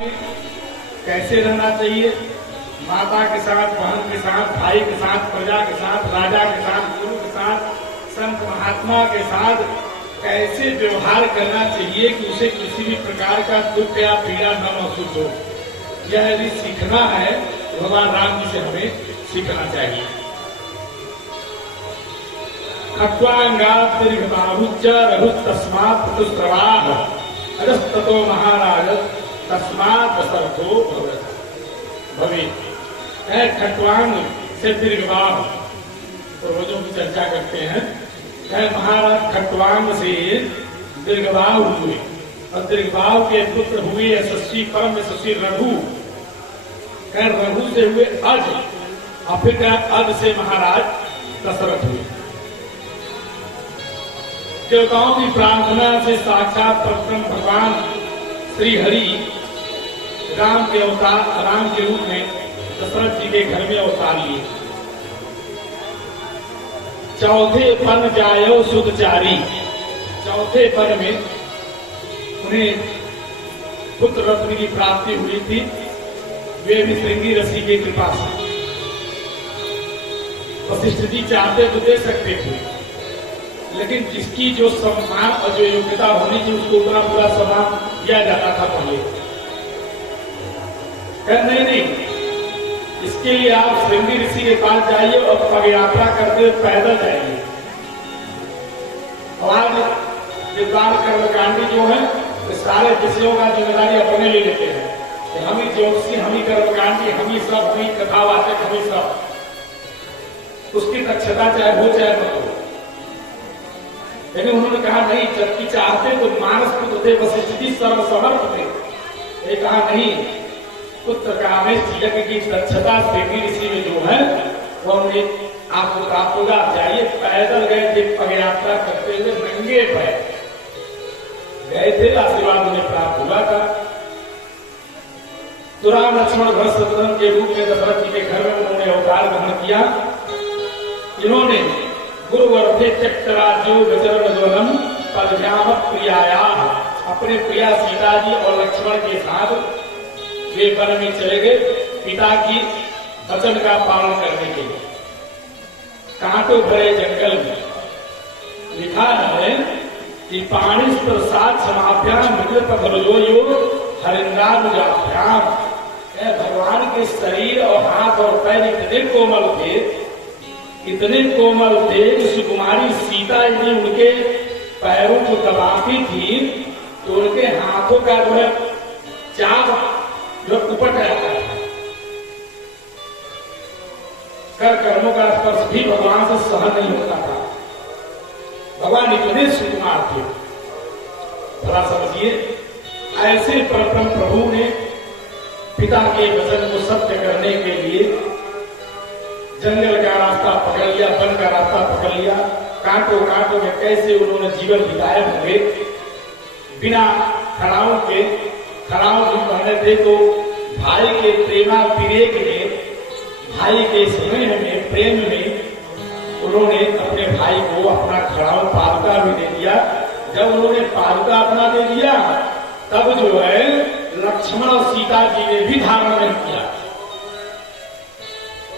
कैसे रहना चाहिए, माता के साथ, बहन के साथ, भाई के साथ, प्रजा के साथ, राजा के साथ, गुरु के साथ, संत महात्मा के साथ कैसे व्यवहार करना चाहिए कि उसे किसी भी प्रकार का दुख या पीड़ा न महसूस हो। यह यदि सीखना है तो भगवान राम जी से हमें सीखना चाहिए। खट्वांगा दीर्घबाहुश्च रघुस्तस्मात् चतुस्रवाः अजस्ततो महाराज तस्मात् दशरथो भवेत्। खट्वांग से दीर्घबाहु पूर्वजों की चर्चा करते हैं। महाराज खट्वांग से दीर्घबाहु हुए और दीर्घबाहु के पुत्र हुए यशस्वी परम यशस्वी रघु। रघु से हुए अज और फिर अज से महाराज दशरथ हुए। देवताओं की प्रार्थना से साक्षात परम भगवान श्री हरि राम के अवतार, राम के रूप में दशरथ जी के घर में अवतार लिए। चौथे पन जायो सुखचारी, चौथे पन में उन्हें पुत्र रत्न की प्राप्ति हुई थी, वे भी श्रृंगी ऋषि की कृपा से। वशिष्ठ जी चाहते तो दे सकते थे, लेकिन जिसकी जो सम्मान और जो योग्यता होनी थी उसको उतना पूरा सम्मान दिया जाता था पहले। नहीं, इसके लिए आप श्रृंगी ऋषि के पास जाइए और पग यात्रा करते हुए पैदल जाइए। और आज विद्वान कर्मकांडी जो है सारे विषयों का जिम्मेदारी अपने ले लेते हैं कि हम ही ज्योतिषी, हम ही कर्मकांडी, हम ही सब, हम ही कथावाचक, हम ही सब। उसकी दक्षता चाहे हो चाहे न हो, लेकिन उन्होंने कहा नहीं, जबकि चाहते तो मानस पुत्र थे, वशिष्ठ जी सर्वसमर्थ थे। ये कहा नहीं, पुत्र का यज्ञ की दक्षता श्रृंगी ऋषि में जो है वो आपको प्राप्त होगा। जाइए, पैदल गए थे, पग यात्रा करते हुए नंगे पैर गए थे, आशीर्वाद उन्हें प्राप्त हुआ था। तो राम लक्ष्मण भरत शत्रुघ्न के रूप में दशरथ जी के घर में उन्होंने अवतार ग्रहण किया। इन्होंने गुरुवर्थे चक्राज्यो गजरनज्वलम पदभ्याम प्रियाया, अपने प्रिया सीता जी और लक्ष्मण के साथ वे वन में चले गए पिता की वचन का पालन करने के लिए। कांटों भरे जंगल में लिखा है कि पाणी प्रसाद समाभ्याम हरिंद्रानुजाभ्याम। भगवान के शरीर और हाथ और पैर इतने कोमल थे, इतने कोमल थे कि सुकुमारी सीता यदि उनके पैरों को दबाती थी तो उनके हाथों का जो है चाप जो उपट जाता है। कर कर्मों का स्पर्श भी भगवान से सहन नहीं होता था। भगवान इतने सुकुमार थे। भला समझिए, ऐसे परम प्रभु ने पिता के वचन को सत्य करने के लिए जंगल का रास्ता पकड़ लिया, वन का रास्ता पकड़ लिया। कांटों कांटों में कैसे उन्होंने जीवन बिताए होंगे बिना खड़ाओं के। खड़ाओं जो पहने थे तो भाई के प्रेमा विवेक में, भाई के स्नेह में, प्रेम में उन्होंने अपने भाई को अपना खड़ाओं पादुका भी दे दिया। जब उन्होंने पादुका अपना दे दिया तब जो है लक्ष्मण और सीता जी ने भी धारण नहीं किया।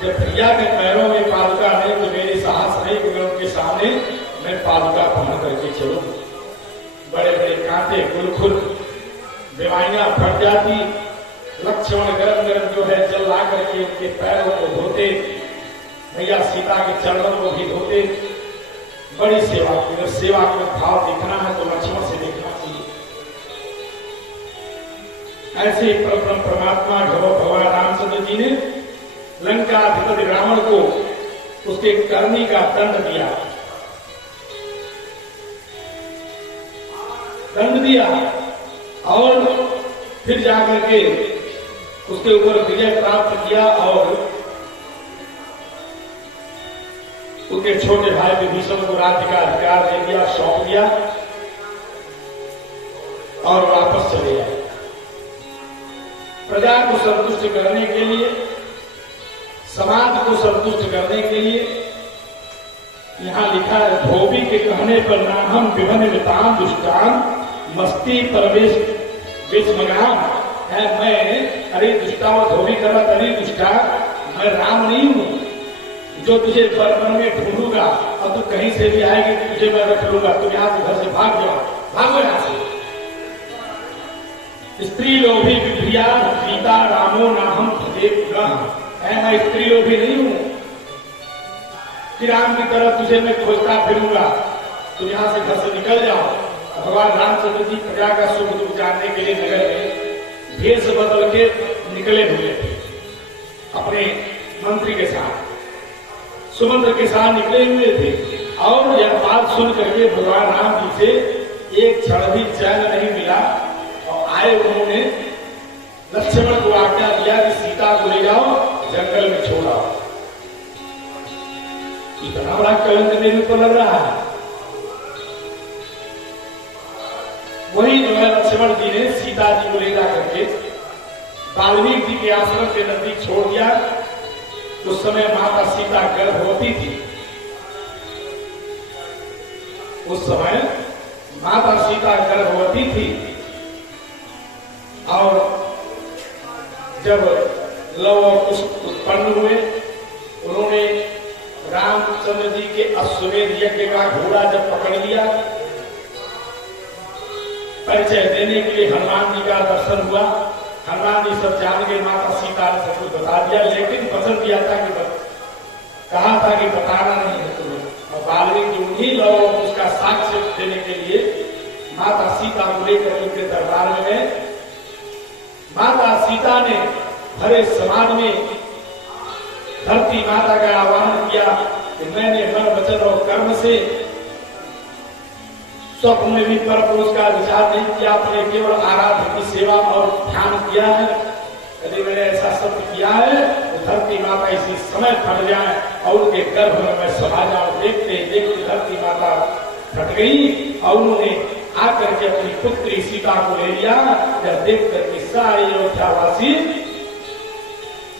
जब भैया के पैरों में पादुका नहीं तो मेरे साहस नहीं कि मैं उनके सामने मैं पादुका पहन करके चलूं। बड़े बड़े कांटे खुल बेवाइयां फट जाती। लक्ष्मण गरम गरम जो है जल ला करके उनके पैरों को धोते, भैया सीता के चरणों को भी धोते। बड़ी सेवा की। अगर सेवा का भाव देखना है तो लक्ष्मण से देखना चाहिए। ऐसे परम परमात्मा भगवान रामचंद्र जी ने लंका अधिपति रावण को उसके करनी का दंड दिया। दंड दिया और फिर जाकर के उसके ऊपर विजय प्राप्त किया और उसके छोटे भाई विभीषण को राज्य का अधिकार दे दिया, सौंप दिया और वापस चले आए। प्रजा को संतुष्ट करने के लिए, समाज को संतुष्ट करने के लिए यहाँ लिखा है, धोबी के कहने पर नाहम विभन वितान दुष्टान मस्ती परवेश विस्मगाम मैं अरे दुष्टा और धोबी करा अरे दुष्टा, मैं राम नहीं हूं जो तुझे वन में ढूंढूंगा और तू कहीं से भी आएगी तुझे मैं रख लूंगा, तुम यहाँ से घर से भाग जाओ, भागो यहाँ से। स्त्री लोभी विप्रिया सीता रामो नाहम भजे पुनः, मैं स्त्री लोभी नहीं हूं कि राम की तरह तुझे मैं खोजता फिरूंगा, तुम यहाँ से घर से निकल जाओ। भगवान रामचंद्र जी प्रजा का सुख दुख जानने के लिए नगर में भेष बदल के निकले हुए थे अपने मंत्री के साथ, सुमंत्र के साथ निकले हुए थे। और यह बात सुन करके भगवान राम जी से एक क्षण भी चैन नहीं मिला और आए उन्होंने लक्ष्मण को आज्ञा दिया कि सीता को ले जाओ जंगल में छोड़ाओ। इतना बड़ा कलंक मेरे ऊपर लग रहा है। वही जो है लक्ष्मण जी ने सीता जी को ले जा करके वाल्मीकि जी के आश्रम के नजदीक छोड़ दिया। उस समय माता सीता गर्भवती थी। उस समय माता सीता गर्भवती थी और जब लव और कुश उत्पन्न हुए, उन्होंने रामचंद्र जी के अश्वमेध यज्ञ का घोड़ा जब पकड़ लिया, परिचय देने के लिए हनुमान जी का दर्शन हुआ। हनुमान जी सब जान के माता सीता ने सब कुछ बता दिया, लेकिन वचन दिया था कि कहा था कि बताना नहीं है तुम्हें। और वाल्मीकि उन्हीं लोगों को उसका साक्ष्य देने के लिए माता सीता को लेकर उनके दरबार में गए। माता सीता ने भरे समाज में धरती माता का आह्वान किया कि मैंने मन वचन और कर्म से स्वप्न में भी पर पुरुष का विचार नहीं किया, अपने केवल आराध्य की सेवा और ध्यान किया है। यदि मैंने ऐसा सत्य किया है तो धरती माता इसी समय फट जाए और उनके गर्भ में मैं समा जाऊं। देखते देखते धरती माता फट गई और उन्होंने आकर के अपनी पुत्री सीता को ले लिया। जब देख करके सारे अयोध्यावासी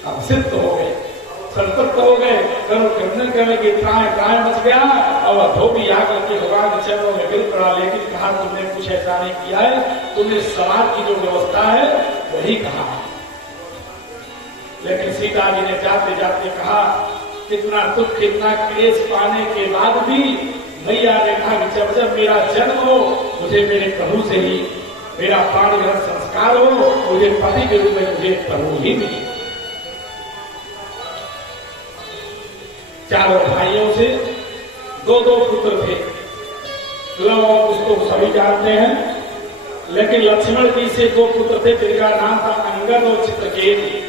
अब सिद्ध हो गए, संतप्त हो गए, कीर्तन करने के प्राण बच गया और धोबी आकर के भगवान के चरणों में गिर पड़ा। लेकिन कहा तुमने कुछ ऐसा नहीं किया है, तुमने समाज की जो व्यवस्था है वही कहा। लेकिन सीता जी ने जाते जाते कहा कितना दुख कितना क्लेश पाने के बाद भी मैया ने कहा कि जब मेरा जन्म हो मुझे मेरे प्रभु से ही मेरा प्राण ग्रहण संस्कार हो, मुझे पति के रूप में मुझे प्रभु ही मिले। चारों भाइयों से दो पुत्र थे। लव और उसको सभी जानते हैं, लेकिन लक्ष्मण जी से दो पुत्र थे जिनका नाम था अंगद और चित्रकेतु।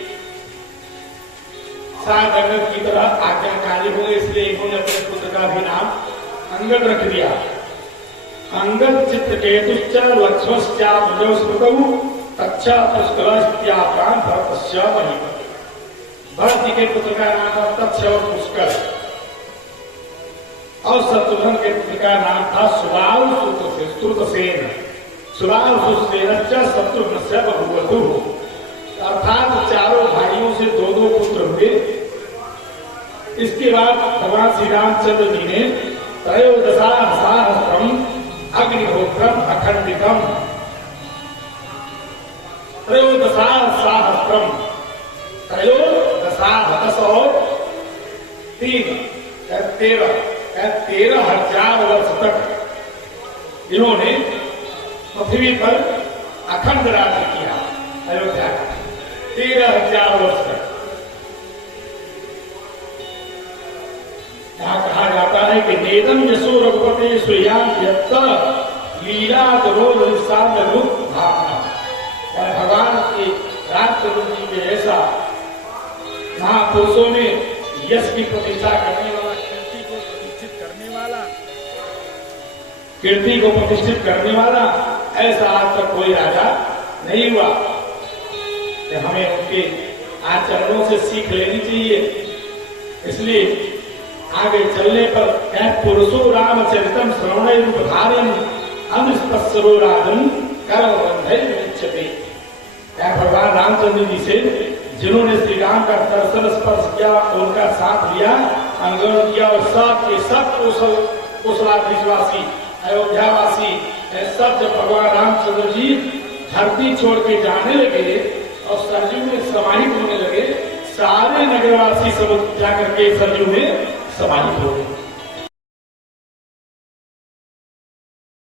सात अंगद की तरह आज्ञाकारी हुए, इसलिए इन्होंने अपने पुत्र का भी नाम अंगद रख दिया। अंगद चित्रकेतुश्च लक्ष्मणश्चापजौ स्मृतौ तच्च पुष्करश्चाप्राण भरतस्य महीपति। भरत जी के पुत्र का नाम था तच्छ और पुष्कर, और शत्रुघ्न के पुत्र का नाम था सुबाल श्रुतसेन। सुबाल श्रुतसेन शत्रुघ्न से बभूवतु। अर्थात चारों भाइयों से दो पुत्र हुए। इसके बाद भगवान श्री रामचंद्र जी ने त्रयोदशा सहस्त्रम अग्निहोत्रम अखंडितम, त्रयोदशा सहस्त्रम, त्रयोदशा 10 और 3 13,000 वर्ष तक इन्होंने पृथ्वी पर अखंड राज्य किया। अयोध्या 13,000 वर्ष तक। यहाँ कहा जाता है कि नेदम यशो रघुपते श्रेयान लीला भावना। भगवान के रामचंद्र जी के ऐसा महापुरुषों में यश की प्रतिष्ठा करने वाला, कीर्ति को प्रतिष्ठित करने वाला ऐसा आज तक कोई राजा नहीं हुआ। कि हमें उनके आचरणों से सीख लेनी चाहिए। इसलिए आगे चलने पर पुरुषो रामचरितम श्रवण रूपधारन अनुस्पस्सरो राजन कर्मबंधे। भगवान रामचंद्र जी से जिन्होंने श्री राम का दर्शन स्पर्श किया, उनका साथ लिया, अनुगमन किया और सब के सब कुशलाधीशवासी अयोध्यावासी सब जब भगवान रामचंद्र जी धरती छोड़ के जाने लगे और सरयू में समाहित होने लगे। सारे नगरवासी सब जाकर के सरयू में समाहित हो गए।